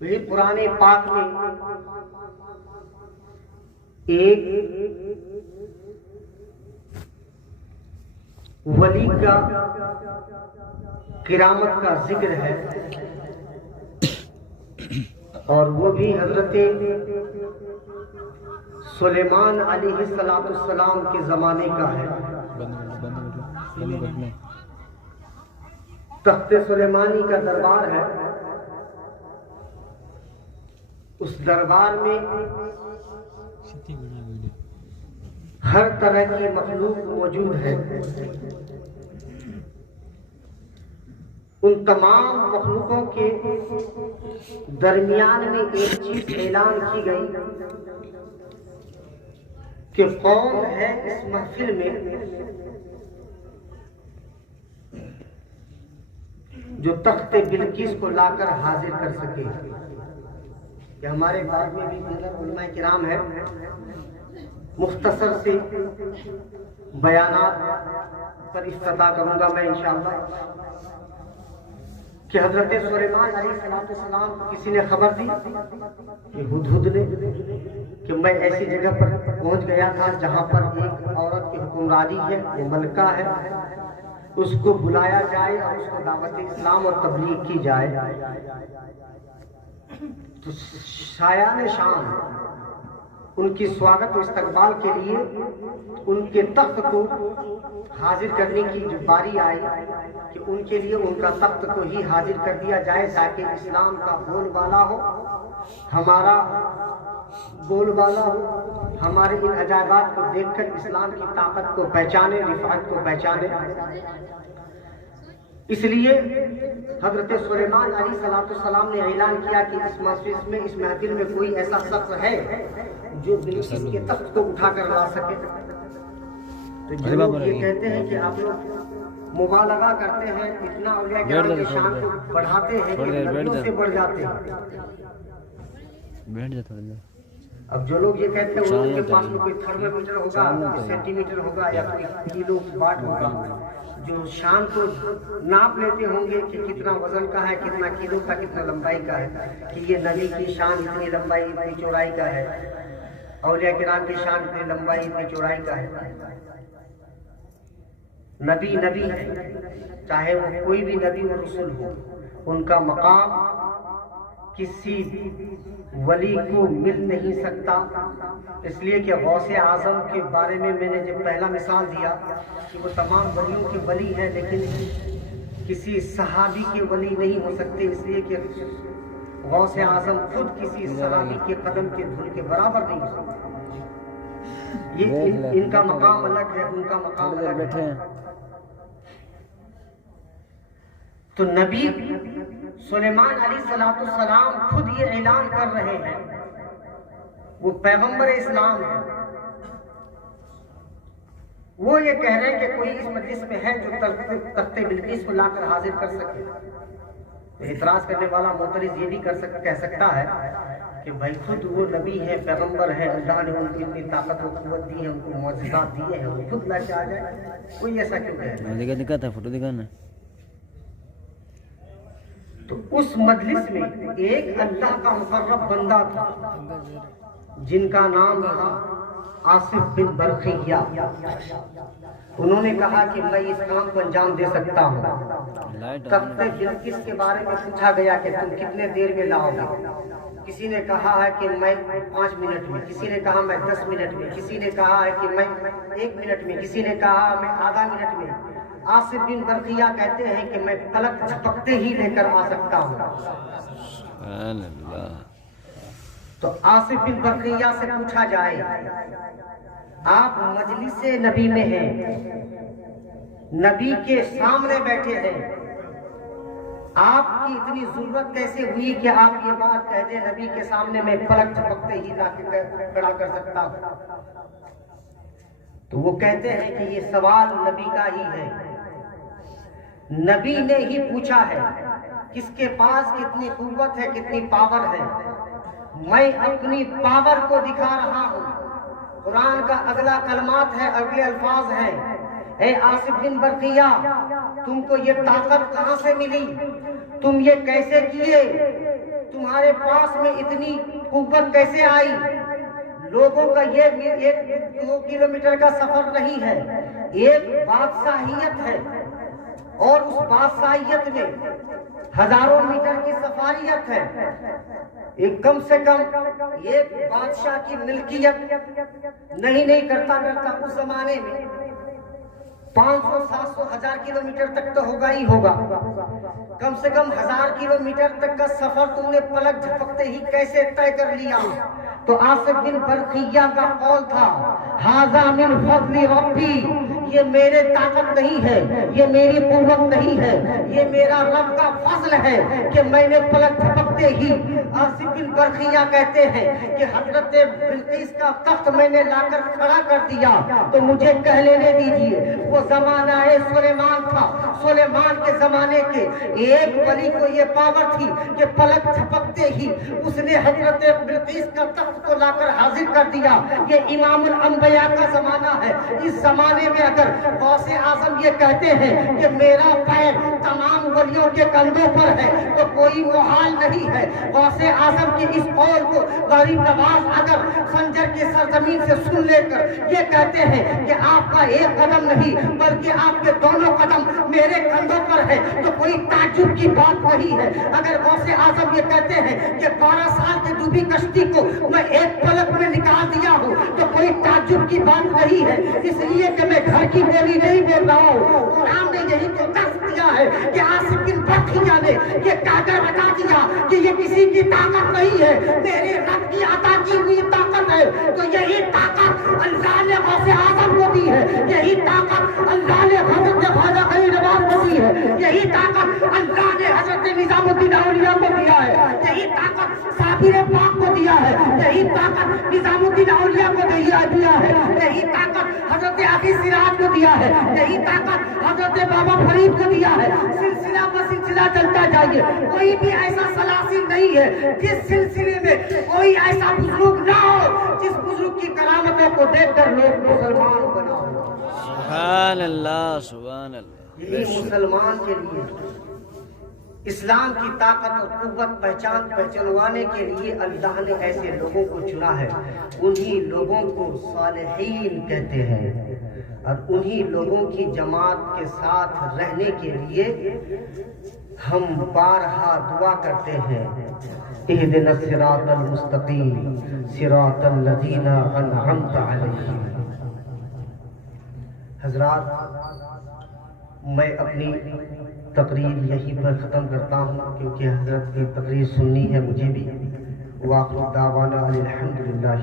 وہی قرآن پاک میں ایک ولی کا کرامت کا ذکر ہے، اور وہ بھی حضرت سلیمان علیہ السلام کے زمانے کا ہے۔ تخت سلیمانی کا دربار ہے، اس دربار میں ہر طرح کی مخلوق موجود ہے۔ ان تمام مخلوقوں کے درمیان میں ایک چیز اعلان کی گئی کہ کون ہے اس محفل میں جو تخت بلقیس کو لا کر حاضر کر سکے۔ کہ ہمارے بعد میں بھی دیگر علماء کرام ہیں، مختصر سے بیانات پر افتتاح کروں گا میں انشاءاللہ، کہ حضرت سلیمان علیہ السلام کسی نے خبر دی کہ ہدہد نے کہ میں ایسی جگہ پر پہنچ گیا تھا جہاں پر ایک عورت کی حکمرانی ہے، وہ ملکہ ہے، اس کو بلایا جائے اور اس کو دعوت اسلام اور تبلیغ کی جائے۔ تو شایان شام ان کی سواگت و استقبال کے لیے ان کے تخت کو حاضر کرنے کی جو باری آئی کہ ان کے لیے ان کا تخت کو ہی حاضر کر دیا جائے تاکہ اسلام کا بول بالا ہو، ہمارا بول بالا ہو، ہمارے ان عجائبات کو دیکھ کر اسلام کی طاقت کو پہچانے، رفعت کو پہچانے۔ اس لیے حضرت سلیمان علیہ السلام نے اعلان کیا کہ اس مجلس میں، اس محفل میں کوئی ایسا شخص ہے جو بلقیس کے تخت کو اٹھا کر لا سکے۔ تو جو لوگ یہ کہتے ہیں کہ آپ لوگ مبالغہ کرتے ہیں، اتنا اولیاء کرام کی شان کو بڑھاتے ہیں کہ نبیوں سے بڑھ جاتے ہیں۔ اب جو لوگ یہ کہتے ہیں ان کے پاس میں کوئی تھرمو میٹر ہوگا، کوئی سینٹی میٹر ہوگا یا کوئی کلو واٹ ہوگا، جو شان کو ناپ لیتے ہوں گے کہ کتنا وزن کا ہے، کتنا کلو کا، کتنا لمبائی کا ہے، کہ یہ نبی کی شان اتنی لمبائی اتنی چوڑائی کا ہے، اولیاء کرام کی شان اتنی لمبائی اتنی چوڑائی کا ہے۔ نبی نبی ہے، چاہے وہ کوئی بھی نبی و رسول ہو، ان کا مقام کسی ولی کو مل نہیں سکتا۔ اس لیے کہ غوث اعظم کے بارے میں میں نے جب پہلا مثال دیا کہ وہ تمام ولیوں کے ولی ہیں، لیکن کسی صحابی کے ولی نہیں ہو سکتے، اس لیے کہ غوث اعظم خود کسی صحابی کے قدم کے دھول کے برابر نہیں ہو سکتے۔ یہ ان کا مقام الگ ہے، ان کا مقام الگ ہے۔ تو نبی سلیمان علیہ السلام خود یہ اعلان کر رہے ہیں، وہ پیغمبر اسلام ہے، وہ یہ کہہ رہے ہیں کہ کوئی اس مجلس میں ہے جو تخت بلقیس کو لا کر حاضر کر سکے۔ اعتراض کرنے والا معترض یہ بھی کہہ سکتا ہے کہ بھائی خود وہ نبی ہے، پیغمبر ہے، اللہ نے ان کو اتنی طاقت و قوت دی ہے، ان کو معجزات دیے ہیں، وہ خود لا کے آ جائے، کوئی ایسا کیوں کہہ رہا ہے؟ دکھاتا فوٹو دکھانا۔ تو اس مجلس میں ایک اللہ کا مقرب بندہ تھا جن کا نام تھا آصف بن برقیہ۔ انہوں نے کہا کہ میں اس کام کو انجام دے سکتا ہوں۔ تخت بلقیس کے بارے میں پوچھا گیا کہ تم کتنے دیر میں لاؤ گے؟ کسی نے کہا ہے کہ میں 5 منٹ میں، کسی نے کہا میں 10 منٹ میں، کسی نے کہا ہے کہ میں 1 منٹ میں، کسی نے کہا میں آدھا منٹ میں۔ آصف بن برقیہ کہتے ہیں کہ میں پلک جھپکتے ہی لے کر آ سکتا ہوں۔ تو آصف بن برقیہ سے پوچھا جائے، آپ مجلس نبی میں ہیں، نبی کے سامنے بیٹھے ہیں، آپ کی اتنی ضرورت کیسے ہوئی کہ آپ یہ بات کہہ دیں نبی کے سامنے میں پلک جھپکتے ہی لا کے کھڑا کر سکتا ہوں؟ تو وہ کہتے ہیں کہ یہ سوال نبی کا ہی ہے، نبی نے ہی پوچھا ہے، کس کے پاس کتنی قوت ہے، کتنی پاور ہے۔ میں اپنی پاور کو دکھا رہا ہوں۔ قرآن کا اگلا کلمات ہے، اگلے الفاظ ہیں، اے آصف بن برقیہ، تم کو یہ طاقت کہاں سے ملی؟ تم یہ کیسے کیے؟ تمہارے پاس میں اتنی قوت کیسے آئی؟ لوگوں کا یہ 1-2 کلومیٹر کا سفر نہیں ہے، ایک بادشاہیت ہے، اور اس بادشاہیت میں ہزاروں میٹر کی سفاریت ہے۔ ایک کم سے کم ایک بادشاہ کی ملکیت نہیں کرتا اس زمانے میں 500 700 1000 کلومیٹر تک تو ہوگا ہی ہوگا۔ کم سے کم 1000 کلومیٹر تک کا سفر تم نے پلک جھپکتے ہی کیسے طے کر لیا؟ تو آصف بن برقیہ کا قول تھا، ھذا من فضل ربی، یہ میرے طاقت نہیں ہے، یہ میری قوت نہیں ہے، یہ میرا رب کا فضل ہے کہ میں نے پلک جھپکتے ہی۔ آصف بن برقیہ کہتے ہیں کہ حضرت بلقیس کا تخت میں نے لا کر کھڑا کر دیا تو مجھے کہہ لینے دیجئے، وہ زمانہ سلیمان تھا، سلیمان کے زمانے کے ایک ولی کو یہ پاور تھی کہ پلک جھپکتے ہی اس نے حضرت بلقیس کا تخت کو لا کر حاضر کر دیا۔ یہ امام الانبیاء کا زمانہ ہے۔ اس زمانے میں اگر غوث اعظم یہ کہتے ہیں کہ میرا پیر تمام ولیوں کے کندھوں پر ہے تو کوئی محال نہیں ہے۔ غوث اعظم کی اس قول کو غریب نواز اگر خنجر کی سرزمین سے سن لے کر یہ کہتے ہیں کہ آپ کا ایک قدم نہیں بلکہ آپ کے دونوں قدم میرے کندھوں پر ہے تو کوئی تعجب کی بات نہیں ہے۔ اگر غوث اعظم یہ کہتے ہیں کہ 12 سال کی ڈوبی کشتی کو میں ایک پلک میں نکال دیا ہوں تو کوئی تعجب کی بات نہیں ہے، اس لیے کہ میں گھر کی بولی نہیں بول رہا ہوں۔ قرآن نے یہی تو درس دیا ہے کہ آصف بن برقیہ نے یہ کہہ کر بتا دیا کہ یہ کسی کی طاقت نہیں ہے، میرے رب کی عطا کی ہوئی طاقت ہے۔ تو یہی طاقت اللہ نے غوث اعظم کو دی ہے، یہی طاقت اللہ نے حضرت خواجہ غریب نواز کو دی ہے، یہی طاقت اللہ نے حضرت نظام الدین اولیاء کو دیا ہے، یہی طاقت صابر پاک کو دیا ہے، یہی طاقت نظام الدین اولیاء کو دیا ہے، یہی طاقت حضرت عقی سراج کو دیا ہے، یہی طاقت حضرت بابا فرید کو دیا ہے۔ سلسلہ پر سلسلہ چلتا جائیے، کوئی بھی ایسا سلاسل نہیں ہے جس سلسلے میں کوئی ایسا بزرگ نہ ہو جس بزرگ کی کرامتوں کو دیکھ کر لوگ مسلمان بنا۔ سبحان اللہ، سبحان اللہ۔ یہی مسلمان کے لیے اسلام کی طاقت اور قوت پہچانوانے کے لیے اللہ نے ایسے لوگوں کو چنا ہے۔ انہی لوگوں کو صالحین کہتے ہیں، اور انہی لوگوں کی جماعت کے ساتھ رہنے کے لیے ہم بارہا دعا کرتے ہیں، اہدنا الصراط المستقیم صراط الذین انعمت علیہم۔ حضرات، میں اپنی تقریر یہیں پر ختم کرتا ہوں کیونکہ حضرت کی تقریر سننی ہے مجھے بھی۔ وآخر دعوانا الحمدللہ۔